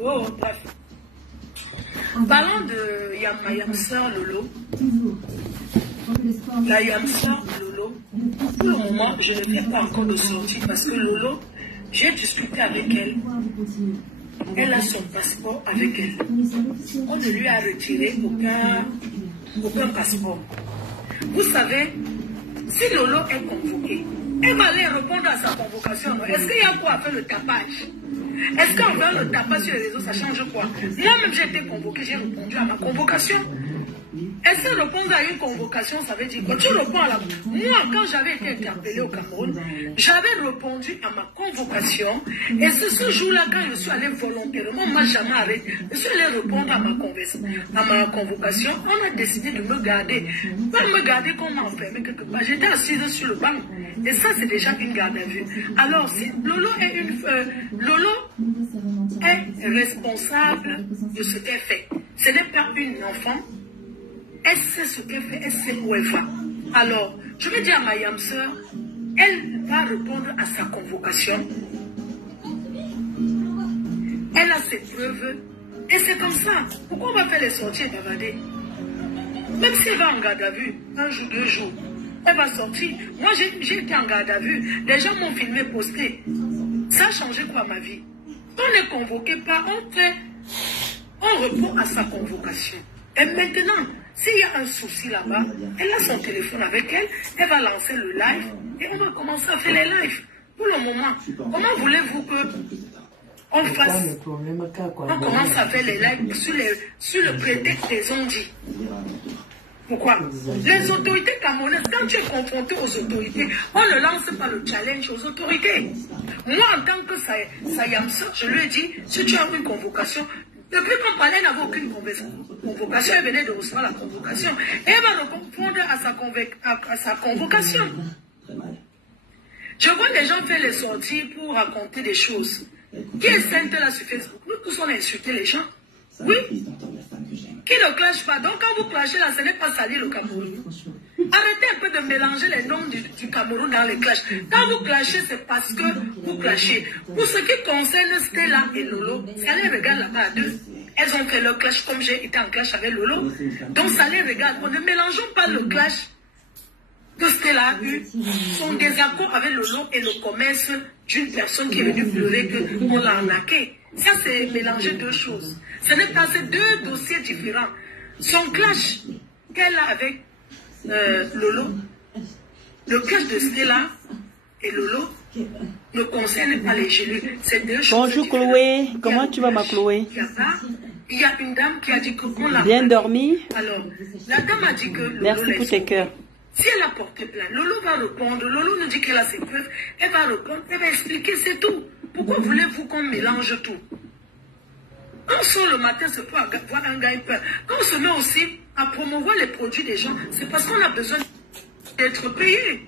Oh, bref. Parlons de ma Yamseur Lolo. La Yamseur Lolo, pour le moment, je ne fais pas encore de sortie parce que Lolo, j'ai discuté avec elle. Elle a son passeport avec elle. On ne lui a retiré aucun passeport. Vous savez, si Lolo est convoquée, elle va aller répondre à sa convocation. Est-ce qu'il y a quoi à faire le tapage? Est-ce qu'en faisant le tapage sur les réseaux, ça change quoi? Moi-même, j'ai été convoquée, j'ai répondu à ma convocation. Est-ce que répondre à une convocation, ça veut dire quoi? Tu réponds à la... Moi, quand j'avais été interpellée au Cameroun, j'avais répondu à ma convocation. Et c'est ce jour-là, quand je suis allée volontairement, on ne m'a jamais arrêté. Je suis allée répondre à ma convocation. On a décidé de me garder. Pas de me garder comme enfermée quelque part. J'étais assise sur le banc. Et ça, c'est déjà une garde à vue. Alors, si Lolo est responsable de ce qu'elle fait. Ce n'est pas une enfant. Elle sait ce qu'elle fait, elle sait où elle va. Alors, je vais dire à ma Yamseur, elle va répondre à sa convocation. Elle a ses preuves. Et c'est comme ça. Pourquoi on va faire les sorties et bavarder? Même si elle va en garde à vue, un jour, 2 jours, elle va sortir. Moi, j'ai été en garde à vue. Les gens m'ont filmé, posté. Ça a changé quoi ma vie? On n'est convoqué pas, on répond à sa convocation. Et maintenant, s'il y a un souci là-bas, elle a son téléphone avec elle, elle va lancer le live et on va commencer à faire les lives. Pour le moment, comment voulez-vous que on fasse, on commence à faire les lives sur le prétexte des ondits? Pourquoi? Les autorités camerounaises, quand tu es confronté aux autorités, on ne lance pas le challenge aux autorités. Moi, en tant que Sayamso, je lui ai dit, si tu as une convocation, depuis qu'on parlait, elle n'avait aucune convocation, elle venait de recevoir la convocation. Et elle va répondre à sa convocation. Je vois des gens faire les sorties pour raconter des choses. Qui est sainte là sur Facebook? Nous tous on a insulté les gens. Oui. Qui ne clash pas. Donc quand vous clashez là, ce n'est pas salir le Cameroun. Arrêtez un peu de mélanger les noms du Cameroun dans les clashs. Quand vous clashez, c'est parce que vous clashez. Pour ce qui concerne Stella et Lolo, ça les regarde là-bas à deux. Elles ont fait leur clash comme j'ai été en clash avec Lolo. Donc ça les regarde. On ne mélangeons pas le clash que Stella a eu, son désaccord avec Lolo et le commerce d'une personne qui est venue pleurer qu'on l'a arnaqué. Ça, c'est mélanger deux choses. Ce n'est pas ces deux dossiers différents. Son clash qu'elle a avec Lolo, le clash de Stella et Lolo ne concerne pas les gélules. C'est deux choses. Bonjour Chloé, comment tu vas ma Chloé? Il y a une dame qui a dit qu'on l'a... Bien dormi? Alors, la dame a dit que... Lolo, merci pour tes cœurs. Si elle a porté plainte, Lolo va répondre. Lolo nous dit qu'elle a ses preuves. Elle va répondre, elle va expliquer, c'est tout. Pourquoi voulez-vous qu'on mélange tout? Quand on sort le matin, c'est pour avoir un gagne-pain. Quand on se met aussi à promouvoir les produits des gens, c'est parce qu'on a besoin d'être payé.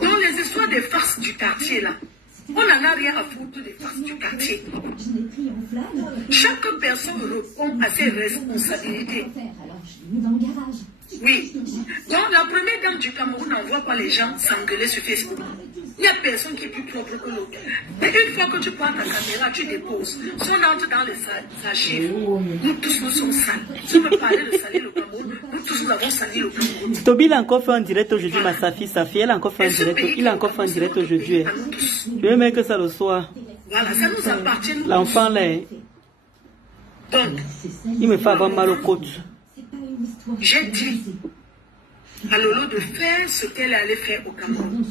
Dans les histoires des farces du quartier, là, on n'en a rien à foutre des farces du quartier. Chaque personne répond à ses responsabilités. Oui. Donc, la première dame du Cameroun n'envoie pas les gens s'engueuler sur Facebook. Il n'y a personne qui est plus propre que l'autre. Mais une fois que tu prends ta caméra, tu déposes. Si on entre dans les sachets, nous tous nous sommes sales. Si on me parlait de salir le Cameroun, nous tous nous avons sali le Cameroun. Toby, il a encore fait un direct aujourd'hui, ma Safi, elle a encore fait un direct. Il a encore fait un direct aujourd'hui. Je veux même que ça le soit. Voilà, ça nous appartient. L'enfant là, donc, il me fait avoir mal aux côtes. J'ai dit à Lolo de faire ce qu'elle allait faire au Cameroun.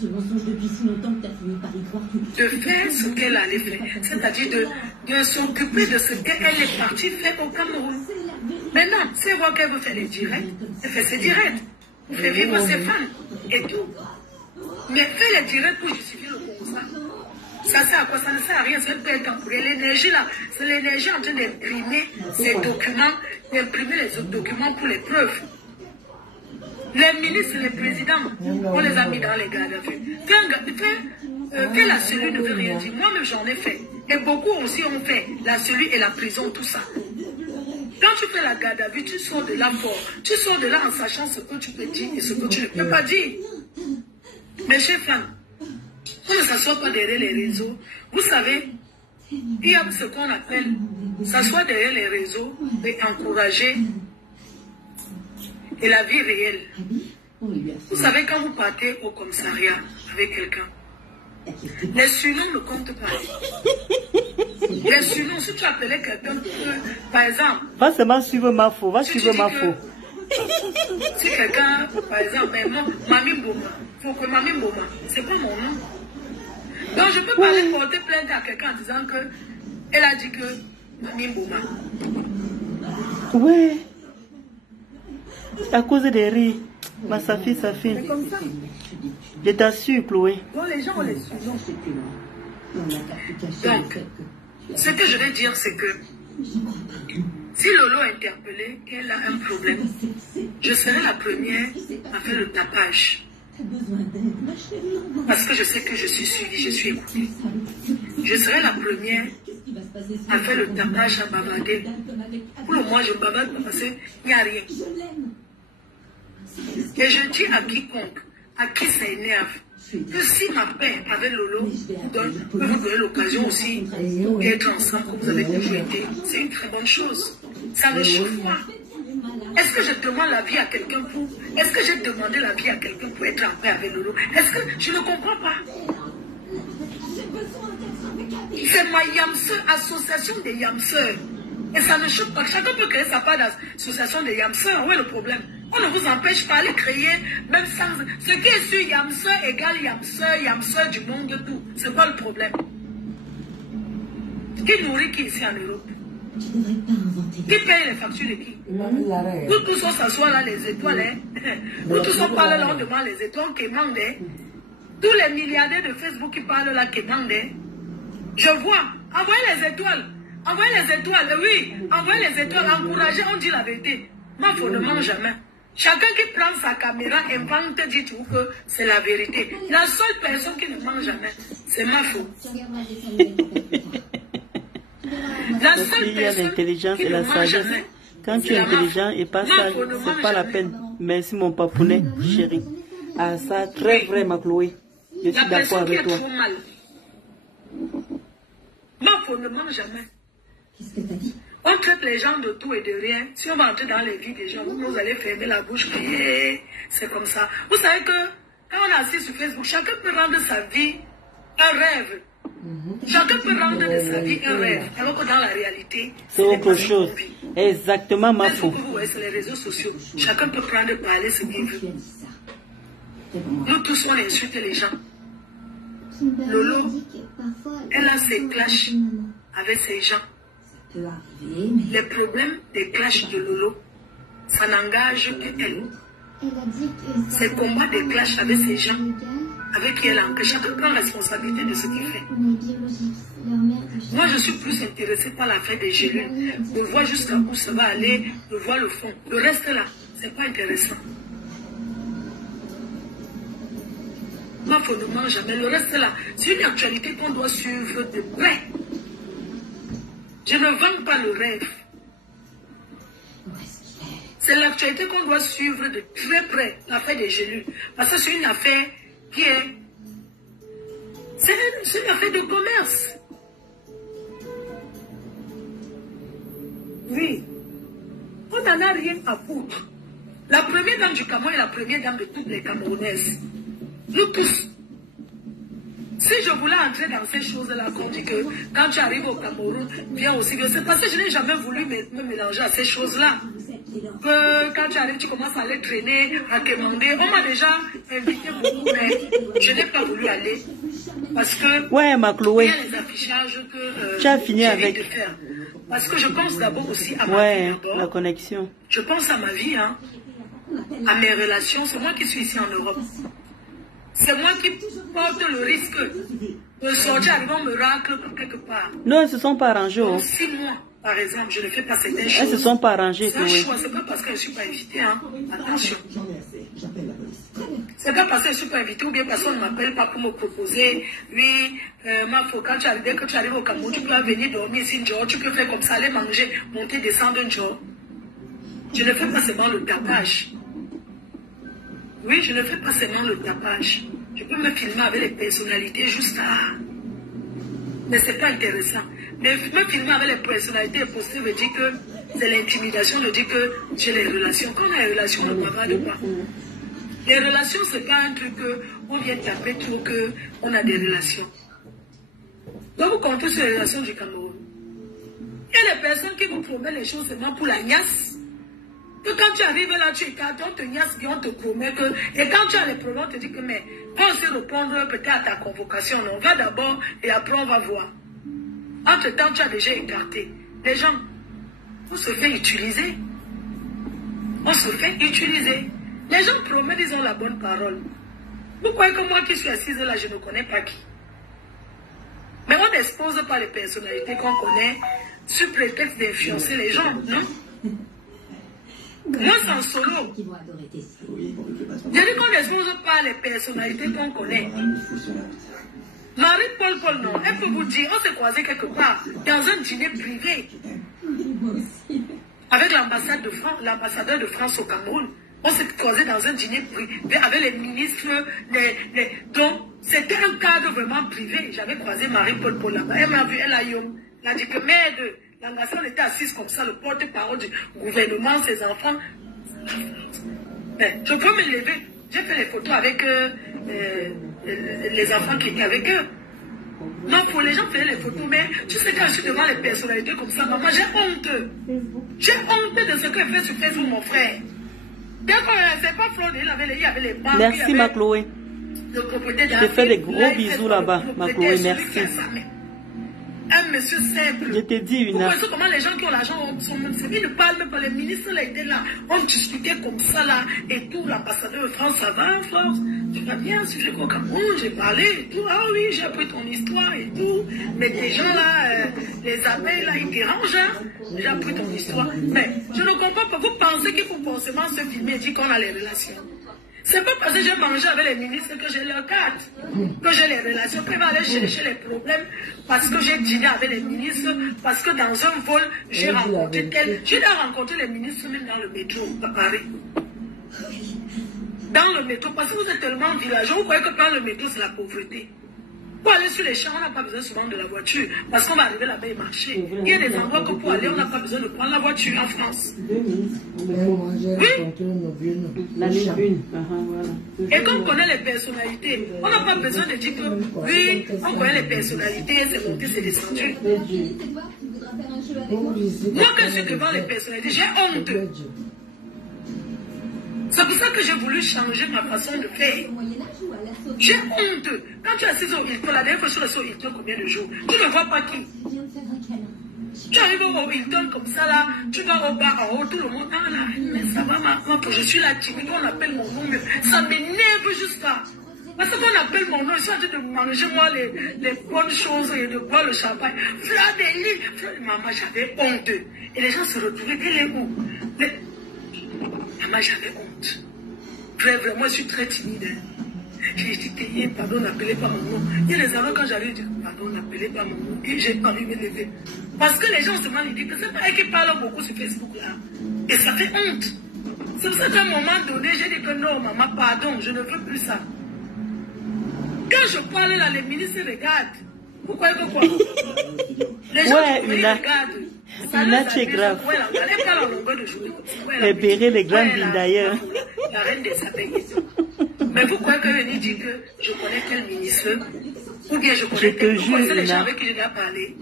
De faire ce qu'elle allait faire. C'est-à-dire de s'occuper de ce qu'elle est partie faire au Cameroun. Maintenant, si elle voit qu'elle veut faire les directs, elle fait ses directs. Elle fait vivre ses fans et tout. Mais faire les directs pour justifier le constat, ça sert à quoi? Ça ne sert à rien. C'est peut être pour l'énergie là. C'est l'énergie en train d'imprimer ces documents, d'imprimer les autres documents pour les preuves. Les ministres, les présidents, on les a mis dans les gardes à vue. Faire la cellule ne veut rien dire. Moi-même, j'en ai fait. Et beaucoup aussi ont fait la cellule et la prison, tout ça. Quand tu fais la garde à vue, tu sors de là fort. Tu sors de là en sachant ce que tu peux dire et ce que tu ne peux pas dire. Mes chers femmes, On ne s'assoit pas derrière les réseaux. Vous savez, il y a ce qu'on appelle s'asseoir derrière les réseaux et encourager et la vie réelle. Vous savez, quand vous partez au commissariat avec quelqu'un, les surnoms ne comptent pas. Les surnoms, si tu appelais quelqu'un, par exemple... Va seulement suivre ma faux, va suivre ma faux. Si quelqu'un, par exemple, Mami Mboma, faut que Mami Mboma, c'est pas mon nom. Donc je peux pas aller porter plainte à quelqu'un en disant que elle a dit que Mami Mboma. Ouais. À cause des rires. Ma Safi, Safi. C'est comme ça. Je t'assure, Chloé. Donc les gens ont les surnoms. Donc, ce que je vais dire, c'est que si Lolo est interpellée, qu'elle a un problème, je serai la première à faire le tapage. Parce que je sais que je suis suivie, je suis écoutée. Je serai la première à faire le tapage, à bavarder. Pour le moment, je ne bavarde pas parce qu'il n'y a rien. Et je dis à quiconque, à qui ça énerve, que si ma paix avec Lolo peut vous donner l'occasion aussi d'être ensemble comme vous avez toujours été, c'est une très bonne chose. Ça ne chauffe pas. Est-ce que je demande la vie à quelqu'un pour... Est-ce que j'ai demandé la vie à quelqu'un pour être en paix avec Lolo? Est-ce que je ne comprends pas? C'est ma Yamseur, association des Yamseurs. Et ça ne choque pas. Chacun peut créer sa part d'association des Yamseurs. Où est le problème? On ne vous empêche pas de créer, même sans... Ce qui est sur Yamseur égale Yamseur du monde de tout. C'est pas le problème. Qui nourrit qui ici en Europe? Qui paye les factures de qui? Nous tous on s'assoit là, les étoiles. Hein? Nous tous on parle là, on demande les étoiles qui mandent. Tous les milliardaires de Facebook qui parlent là, qui mandent. Je vois. Envoyez les étoiles. Envoyez les étoiles. Oui, envoyez les étoiles. Encouragez, on dit la vérité. Moi, il ne ment jamais. Chacun qui prend sa caméra invente, dit tout que c'est la vérité. La seule personne qui ne ment jamais, c'est ma faute. Parce qu'il y a l'intelligence et la sagesse. Quand tu es intelligent et pas sage, c'est pas la peine. Merci mon papounet, chéri. Ah ça, très vrai ma Chloé. Je suis d'accord avec toi. Ma faute ne ment jamais. Qu'est-ce que tu as dit? On traite les gens de tout et de rien. Si on va entrer dans les vies des gens, vous allez fermer la bouche. C'est comme ça. Vous savez que quand on est assis sur Facebook, chacun peut rendre sa vie un rêve. Chacun peut rendre de sa vie un rêve. Alors que dans la réalité, c'est autre chose. Exactement ma faute. Vous voyez sur les réseaux sociaux, chacun peut prendre et parler ce qu'il veut. Nous tous, on insulte les gens. Lolo, elle a ses clashs avec ses gens. Les problèmes des clashs de Lolo, ça n'engage qu'elle. Ses combats des clashs avec ses gens, avec qui elle engage, chacun prend responsabilité de ce qu'il fait. Moi, je suis plus intéressée par l'affaire des gélules, de voir jusqu'à où ça va aller, de voir le fond. Le reste là, c'est pas intéressant. Moi, il ne ment jamais. Le reste là, c'est une actualité qu'on doit suivre de près. Je ne vends pas le rêve. C'est l'actualité qu'on doit suivre de très près, l'affaire des gélules. Parce que c'est une affaire qui est... C'est une affaire de commerce. Oui. On n'en a rien à foutre. La première dame du Cameroun est la première dame de toutes les Camerounaises. Nous tous. Si je voulais entrer dans ces choses-là, qu'on dit que quand tu arrives au Cameroun, viens aussi. C'est parce que je n'ai jamais voulu me mélanger à ces choses-là. Que quand tu arrives, tu commences à aller traîner, à demander. On m'a déjà invité beaucoup, mais je n'ai pas voulu aller. Parce que ouais, ma Chloé, il y a les affichages que tu as fini avec. De faire. Parce que je pense d'abord aussi à ma vie. La connexion. Je pense à ma vie, hein, à mes relations. C'est moi qui suis ici en Europe. C'est moi qui porte le risque de sortir arriver un miracle quelque part. Non, elles ne se sont pas arrangées. Dans 6 mois, par exemple, je ne fais pas certaines choses. Elles ne se sont pas arrangées. C'est un choix, c'est pas parce que je ne suis pas invitée. Hein. Attention. C'est pas parce que je ne suis pas invitée ou bien parce qu'on ne m'appelle pas pour me proposer. Oui, ma faut quand tu arrives, dès que tu arrives au Cameroun, tu peux venir dormir ici, tu peux faire comme ça, aller manger, monter, descendre un jour. Je ne fais pas seulement le tapage. Oui, je ne fais pas seulement le tapage. Je peux me filmer avec les personnalités juste là. Mais c'est pas intéressant. Mais me filmer avec les personnalités et poster veut dire que c'est l'intimidation, veut dire que j'ai les relations. Quand on a les relations, on ne parle pas de quoi. Les relations, c'est pas un truc qu'on vient taper trop qu'on a des relations. Donc vous comptez sur les relations du Cameroun. Il y a des personnes qui vous promettent les choses seulement pour la gnasse. Que quand tu arrives là, tu écartes, on te gnasse et on te promet que... Et quand tu as les problèmes, on te dit que mais va aussi répondre peut-être à ta convocation. On va d'abord et après on va voir. Entre-temps, tu as déjà écarté. Les gens, on se fait utiliser. On se fait utiliser. Les gens promettent, ils ont la bonne parole. Vous croyez que moi qui suis assise là, je ne connais pas qui? Mais on n'expose pas les personnalités qu'on connaît sous prétexte d'influencer les gens, non? Moi, c'est en solo. Je dis qu'on n'expose pas les personnalités qu'on connaît. Marie-Paul, non. Elle peut vous dire, on s'est croisé quelque part, dans un dîner privé, avec l'ambassadeur de France au Cameroun. On s'est croisé dans un dîner privé avec les ministres, donc c'était un cadre vraiment privé. J'avais croisé Marie-Paul là-bas. Elle m'a vu, elle a dit que merde, l'ambassade était assise comme ça, le porte-parole du gouvernement, ses enfants. Mais je peux me lever. J'ai fait les photos avec les enfants qui étaient avec eux. Non, pour les gens faire les photos, mais tu sais quand je suis devant les personnalités comme ça, maman, j'ai honte. J'ai honte de ce que fait sur Facebook, mon frère. C'est pas Flore, il y avait les banques. Merci, ma Chloé. Je te fais des gros bisous là-bas, ma Chloé, merci. Un monsieur simple. Je te dis une heure. Comment les gens qui ont l'argent sont même. Ils ne parlent même pas. Les ministres là étaient là. On discutait comme ça là. Et tout. L'ambassadeur de France, ça va, force. Tu vas bien, si je vais au Cameroun, j'ai parlé et tout. Ah oui, j'ai appris ton histoire et tout. Mais des gens là, les abeilles là, ils dérangent. Hein? J'ai appris ton histoire. Mais je ne comprends pas. Vous pensez qu'il faut forcément se filmer et dire qu'on a les relations. C'est pas parce que j'ai mangé avec les ministres que j'ai leur carte, que j'ai les relations, que je vais aller chercher les problèmes, parce que j'ai dîné avec les ministres, parce que dans un vol, j'ai rencontré j'ai rencontré les ministres même dans le métro à Paris. Dans le métro, parce que vous êtes tellement villageois, vous croyez que dans le métro, c'est la pauvreté. Pour aller sur les champs, on n'a pas besoin souvent de la voiture, parce qu'on va arriver là-bas et marcher. Il y a des endroits que pour aller, on n'a pas besoin de prendre la voiture en France. Oui. L'année 1. Et quand on connaît les personnalités, on n'a pas besoin de dire que oui, on connaît les personnalités, c'est monté, c'est descendu. Moi, quand je suis devant les personnalités, j'ai honte. C'est pour ça que j'ai voulu changer ma façon de faire. J'ai honte. Quand tu es assis au Hilton, la dernière fois que je suis au Hilton, combien de jours? Tu ne vois pas qui? Tu arrives au Hilton comme ça là, tu vas au bar en haut, tout le monde, ah là, mais ça va maintenant que je suis là timide, on appelle mon nom, ça m'énerve juste là. Parce qu'on appelle mon nom, je suis en train de manger moi les bonnes choses et de boire le champagne. Fleur des lits, maman, j'avais honte. Et les gens se retrouvaient, elle est où? Maman, j'avais honte. Vraiment, je suis très timide. J'ai dit, pardon, n'appelez pas mon nom. Il y a des endroits quand j'arrive, je dis, pardon, n'appelez pas mon nom. Et j'ai pas envie de me lever. Parce que les gens se disent que c'est pas eux qui parlent beaucoup sur Facebook là. Et ça fait honte. C'est pour ça qu'à un moment donné, j'ai dit que non, maman, pardon, je ne veux plus ça. Quand je parle là, les ministres regardent. Pourquoi ils quoi? Les gens regardent. Là, tu es grave. Les bérets, les grandes villes d'ailleurs. La reine des abeilles. Mais vous croyez que je dis que je connais quel ministre? Ou bien je connais quel ministre? C'est les gens avec qui j'ai déjà parlé.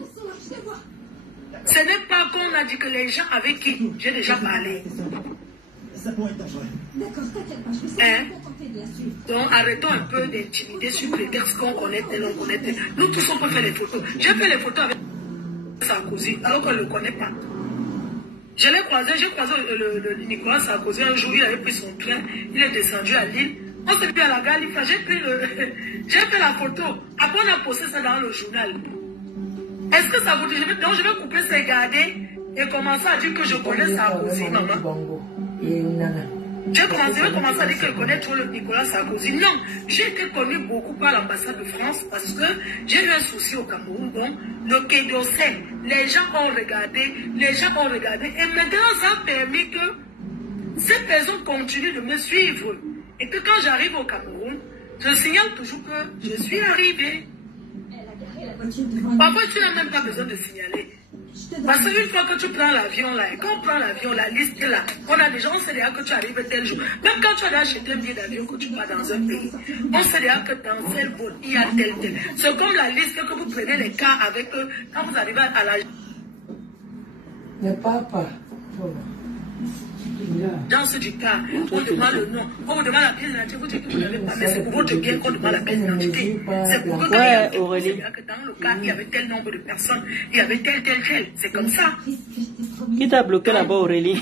Ce n'est pas qu'on a dit que les gens avec qui j'ai déjà parlé. Hein? Donc arrêtons un peu d'intimider sur prétexte qu'on connaît tel, on connaît tel. Nous tous on peut faire les photos. J'ai fait les photos avec Sarkozy alors qu'on ne le connaît pas. Je l'ai croisé, j'ai croisé le Nicolas Sarkozy un jour, il avait pris son train, il est descendu à Lille. On s'est mis à la gare, j'ai fait la photo. Après on a posté ça dans le journal. Est-ce que ça vous dit? Donc je vais couper ces gardés et commencer à dire que je connais Sarkozy, maman. J'ai commencé à dire que je connais trop le Nicolas Sarkozy. Non, j'ai été connu beaucoup par l'ambassade de France parce que j'ai eu un souci au Cameroun. Donc, le Quai d'Orsay, les gens ont regardé. Et maintenant, ça a permis que ces personnes continuent de me suivre. Et que quand j'arrive au Cameroun, Je signale toujours que je suis arrivé. Parfois, tu n'as même pas besoin de signaler. Parce qu'une fois que tu prends l'avion là, et quand on prend l'avion, la liste est là, on a déjà, on sait déjà que tu arrives tel jour. Même quand tu as acheté un billet d'avion que tu vas dans un pays, on sait déjà que dans tel vol, il y a tel. C'est comme la liste que vous prenez les cas avec eux quand vous arrivez à la... Ne parle pas. Dans ce du cas, on demande le nom, on vous demande la pièce d'identité, vous dites que vous n'avez pas, mais c'est pour votre bien qu'on demande la pièce d'identité. C'est pour que quand Aurélie. que dans le cas, il y avait tel nombre de personnes, il y avait tel. C'est comme ça. Qui t'a bloqué là-bas, Aurélie?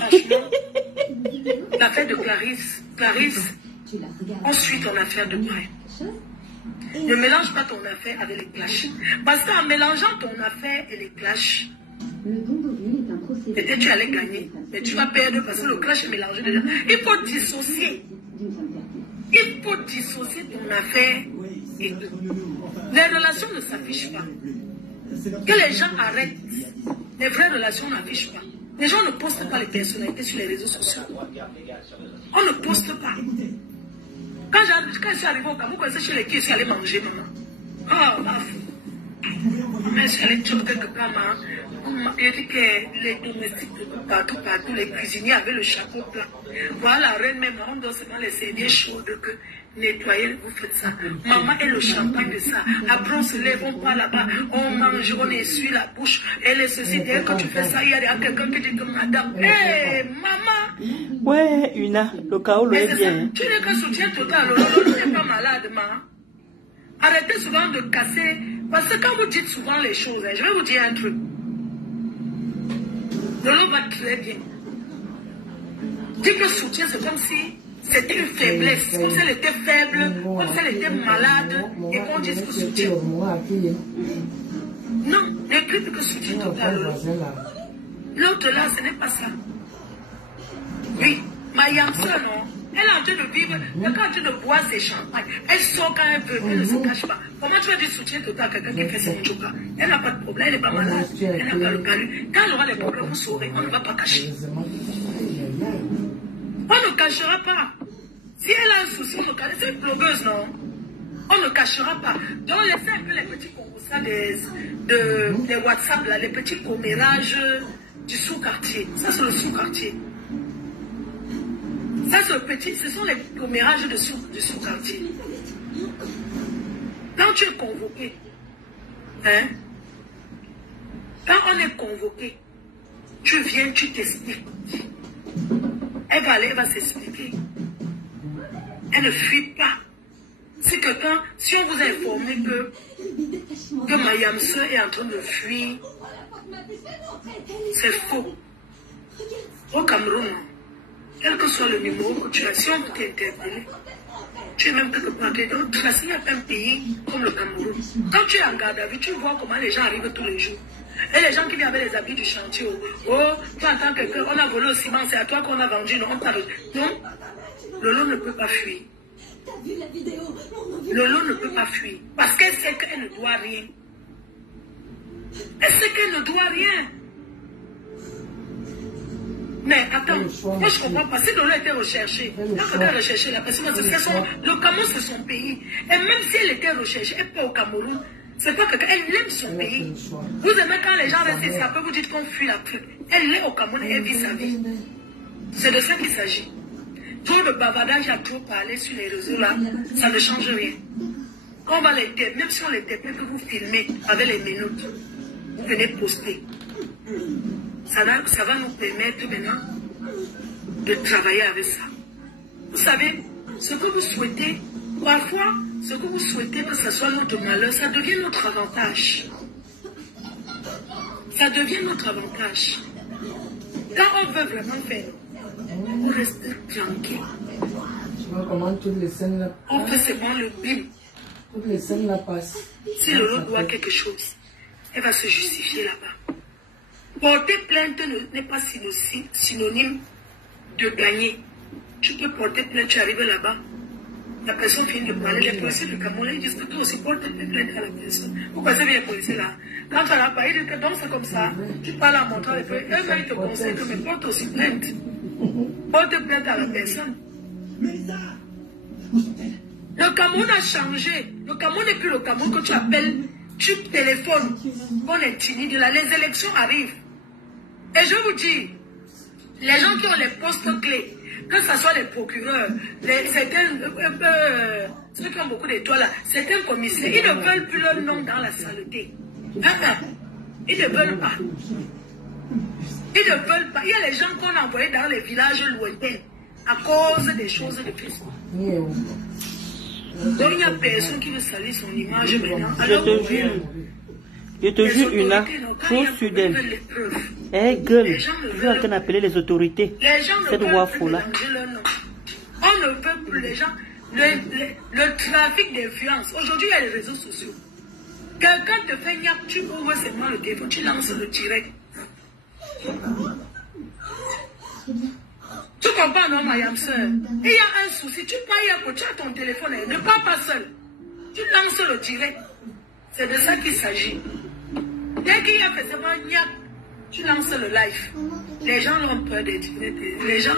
L'affaire de Clarisse, ensuite on a affaire de près. Ne mélange pas ton affaire avec les clashs. Parce qu'en mélangeant ton affaire et les clashs, peut-être tu allais gagner, mais tu vas perdre parce que le clash est mélangé déjà. Il faut dissocier. Il faut dissocier ton affaire et tout. Les relations ne s'affichent pas. Que les gens arrêtent. Les vraies relations n'affichent pas. Les gens ne postent pas les personnalités sur les réseaux sociaux. On ne poste pas. Quand je suis arrivé au Cameroun, je suis allé qui suis allé manger, maman. Oh, ma fille. Mais je suis allé choper quelque part, maman. Il dit que les domestiques partout, les cuisiniers avaient le chapeau plat. Voilà, la reine même, on doit seulement les servir chaudes que nettoyer, vous faites ça. Maman est le champagne de ça. Après, on se lève, on part là-bas, on mange, on essuie la bouche. Elle est ceci, dès que tu fais ça, il y a quelqu'un qui dit que madame, hé, maman. Ouais, Una, le chaos est bien. Tu n'es qu'un soutien total, le n'est pas malade, maman. Arrêtez souvent de casser, parce que quand vous dites souvent les choses, je vais vous dire un truc. Lolo va très bien. Dire que soutien, c'est comme si c'était une faiblesse, comme si elle était faible, comme si elle était malade, et qu'on dise que soutien. Non, n'écris que soutien total. L'autre là, ce n'est pas ça. Oui, ma Yamsa, non. Elle est en train de vivre, elle est en train de boire ses champagnes. Elle sort quand elle veut, elle ne se cache pas. Comment tu vas dire soutien total à quelqu'un qui fait ses chokas? Elle n'a pas de problème, elle n'est pas malade, elle n'a pas le palu. Quand elle aura des problèmes, vous saurez, on ne va pas cacher. On ne cachera pas. Si elle a un souci, on ne cachera pas. C'est une blogueuse, non? On ne cachera pas. Donc laissez un peu les petits concours des WhatsApp, là, les petits commérages du sous-quartier. Ça, c'est le sous-quartier. Ça, ce sont les commérages du sous-quartier. Quand tu es convoqué, hein, quand on est convoqué, tu viens, tu t'expliques. Elle va aller, elle va s'expliquer. Elle ne fuit pas. Si on vous a informé que Mayamse est en train de fuir, c'est faux. Au Cameroun, quel que soit le numéro que tu as, si on peut t'interpeller, tu es même quelque part. Donc, il y a un pays comme le Cameroun. Quand tu es en garde à vue, tu vois comment les gens arrivent tous les jours. Et les gens qui viennent avec les habits du chantier, oh, tu entends quelqu'un, on a volé au ciment, c'est à toi qu'on a vendu, non, on parle. Non, Lolo ne peut pas fuir. Lolo ne peut pas fuir. Parce qu'elle sait qu'elle ne doit rien. Elle sait qu'elle ne doit rien. Mais attends, moi je comprends pas. Si Lolo était recherchée, quand elle était recherchée, la personne, le Cameroun c'est son pays. Et même si elle était recherchée, elle peut au Cameroun. C'est pas quelqu'un, elle aime son pays. Vous aimez quand les gens restent ici, après vous dites qu'on fuit la pluie. Elle est au Cameroun et elle vit sa vie. C'est de ça qu'il s'agit. Trop de bavardage à trop parler sur les réseaux là, ça ne change rien. Quand on va les taper, même si on les tape, que vous filmez avec les minutes, vous venez poster. Ça va nous permettre maintenant de travailler avec ça. Vous savez, ce que vous souhaitez, parfois, ce que vous souhaitez que ce soit notre malheur, ça devient notre avantage. Ça devient notre avantage. Quand on veut vraiment faire, on reste tranquille. On fait seulement le bim. Toutes les scènes la passent. Si Lolo doit quelque chose, elle va se justifier là-bas. Porter plainte n'est pas synonyme de gagner. Tu peux porter plainte, tu arrives là-bas. La personne finit de parler, les policiers du Cameroun, ils disent que toi aussi portes plainte à la personne. Pourquoi c'est bien les policiers là? Quand tu as la parole, ils disent que donc c'est comme ça. Tu parles en montrant les policiers, eux ils te conseillent que mais porte aussi plainte. Porte plainte à la personne. Le Cameroun a changé. Le Cameroun n'est plus le Cameroun que tu appelles, tu téléphones, on intimide. Les élections arrivent. Et je vous dis, les gens qui ont les postes clés, que ce soit les procureurs, ceux qui ont beaucoup d'étoiles là, certains commissaires, ils ne veulent plus leur nom dans la saleté. Ils ne veulent pas. Ils ne veulent pas. Il y a les gens qu'on a envoyés dans les villages lointains à cause des choses de Facebook. Donc il n'y a personne qui veut salir son image maintenant. Je te jure une chose sur d'elle. Elle gueule. Je suis en train d'appeler les autorités. Cette wafo là. On ne veut plus les gens. Le trafic d'influence. Aujourd'hui, il y a les réseaux sociaux. Quelqu'un te fait niaque, tu ouvres seulement le téléphone, tu lances le direct. Tu comprends, non, ma soeur? Il y a un souci, tu parles, tu as ton téléphone, ne parle pas seul. Tu lances le direct. C'est de ça qu'il s'agit. Dès qu'il y a forcément niaque, tu lances le live. Les gens ont peur des les gens.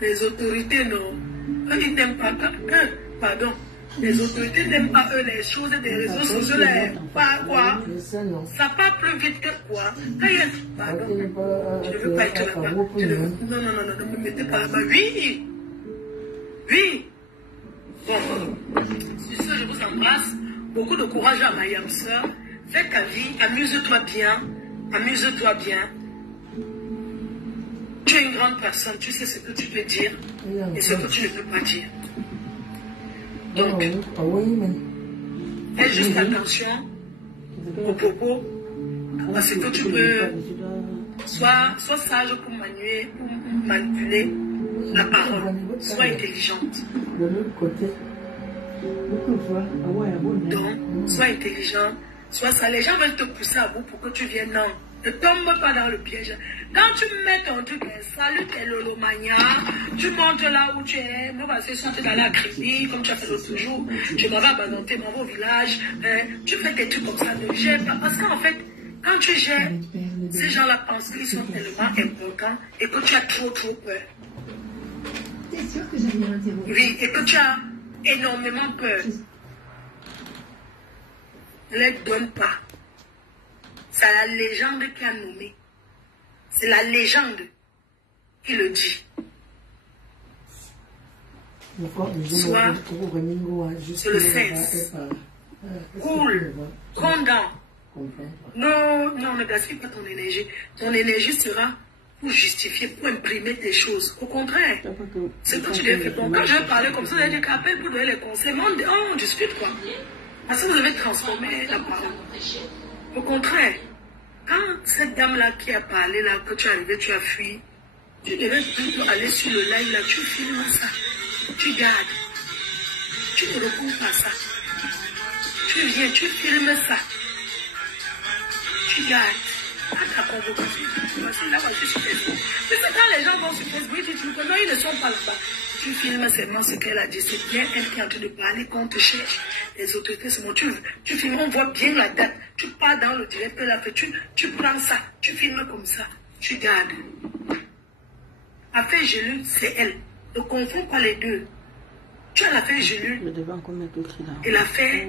Les autorités, non. Eux, ils n'aiment pas. Pardon. Les autorités n'aiment pas eux les choses des réseaux sociaux. Pas quoi. Ça part plus vite que quoi. Pardon. Je ne veux pas être là-bas. Non, ne me mettez pas là-bas. Oui. Oui. Bon. Sur ce, je vous embrasse. Beaucoup de courage à ma yam soeur. Fais ta vie. Amuse-toi bien. Amuse-toi bien. Tu es une grande personne, tu sais ce que tu peux dire et ce que tu ne peux pas dire. Donc, fais juste attention aux propos, à ce que tu peux, sois sage pour manipuler la parole, sois intelligente. Donc, sois intelligent, sois ça. Les gens veulent te pousser à bout pour que tu viennes, non. Ne tombe pas dans le piège. Quand tu mets ton truc, salut tes lolomania, tu montes là où tu es, moi parce que tu es dans la crédit, comme tu as fait l'autre jour, tu m'avais abandonné dans vos villages, tu fais des trucs comme ça, ne gère pas. Parce qu'en fait, quand tu gères, ces gens-là pensent qu'ils sont tellement importants et que tu as trop peur. Oui, et que tu as énormément peur. Ne les donne pas. C'est la légende qui a nommé. C'est la légende qui le dit. Soit c'est le 16. Cool. Condamne. Non, ne gaspille pas ton énergie. Ton énergie sera pour justifier, pour imprimer des choses. Au contraire, c'est que tu devais faire. Quand je vais parler comme ça, vous avez dit qu'appelle pour donner les conseils. On discute quoi. Parce que vous avez transformé la parole. Au contraire, quand cette dame-là qui a parlé, là, que tu es arrivé, tu as fui, tu devais plutôt aller sur le live, là, tu filmes ça, tu gardes, tu ne recours pas ça, tu viens, tu filmes ça, tu gardes, à ta convocation, voici là, voici sur Facebook. C'est quand les gens vont sur Facebook, ils disent que non, ils ne sont pas là-bas. Tu filmes seulement ce qu'elle a dit, c'est bien elle qui est en train de parler, qu'on te cherche. Les autorités, c'est bon, tu filmes, on voit bien la date, tu pars dans le direct, elle a fait, tu prends ça, tu filmes comme ça, tu gardes. Affaire Gélu, c'est elle. Ne confonds pas les deux. Tu as l'affaire Gélu et l'affaire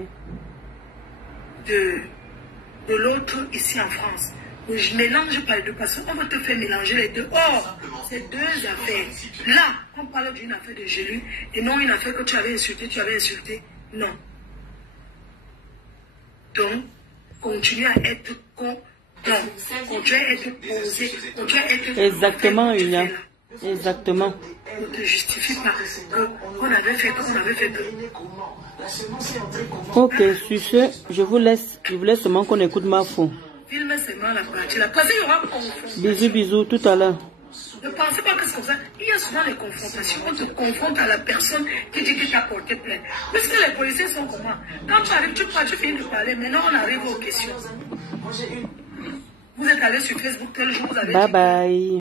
de l'autre ici en France. Je mélange pas les deux parce qu'on va te faire mélanger les deux. Or, c'est deux affaires. Là, on parle d'une affaire de Gélu et non une affaire que tu avais insulté. Non. Donc, continue à être continue à être posé, continue à être... Exactement, Unia. Exactement. Ne te justifie pas qu'on avait fait que. Ok, sur ce, je vous laisse seulement qu'on écoute ma fou. Filme seulement la partie là. Parce qu'il y aura confrontation. Bisous, tout à l'heure. Ne pensez pas que c'est comme ça. Il y a souvent les confrontations. On te confronte à la personne qui dit qu'il t'a porté plainte. Parce que les policiers sont comment? Quand tu arrives, tu finis de parler. Maintenant, on arrive aux questions. Vous êtes allé sur Facebook tel jour, vous avez dit... Bye.